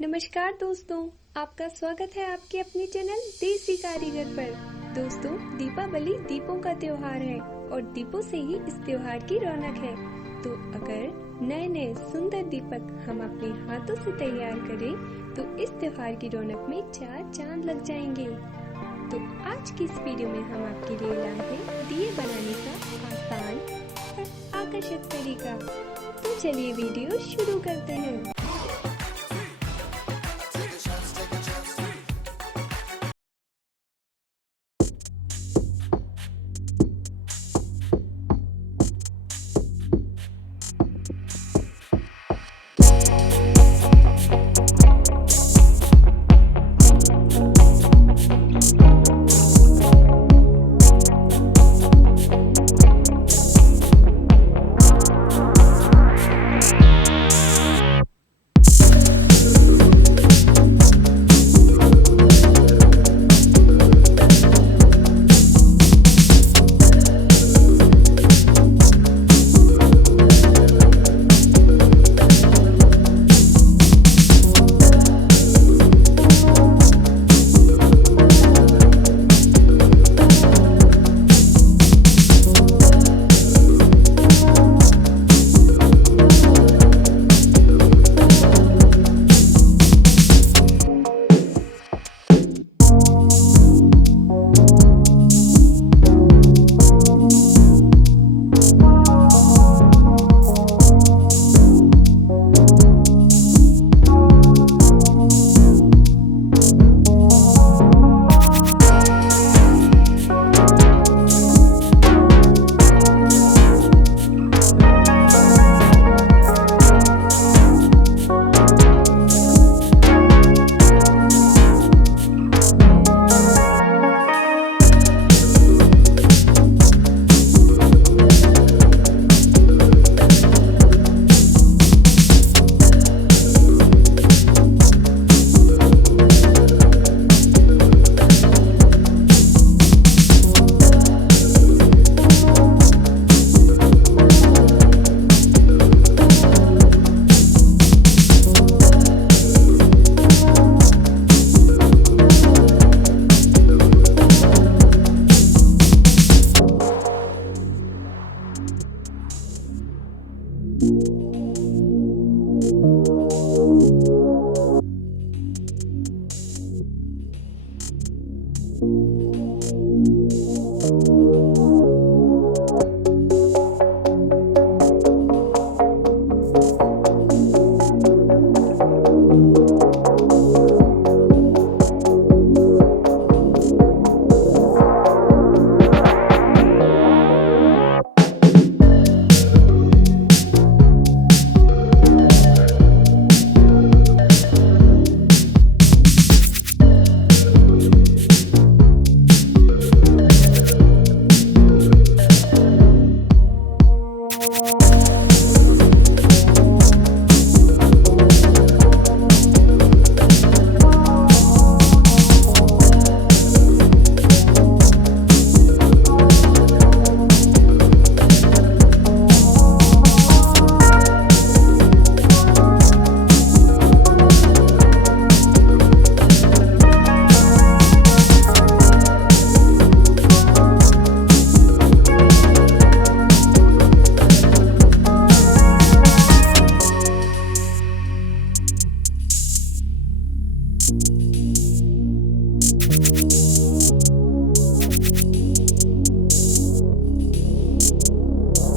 नमस्कार दोस्तों, आपका स्वागत है आपके अपने चैनल देसी कारीगर पर। दोस्तों, दीपावली दीपों का त्योहार है और दीपों से ही इस त्योहार की रौनक है। तो अगर नए नए सुंदर दीपक हम अपने हाथों से तैयार करें तो इस त्योहार की रौनक में चार चांद लग जाएंगे। तो आज की इस वीडियो में हम आपके लिए लाए हैं दिए बनाने का आसान और आकर्षक तरीका। तो चलिए वीडियो शुरू करते हैं।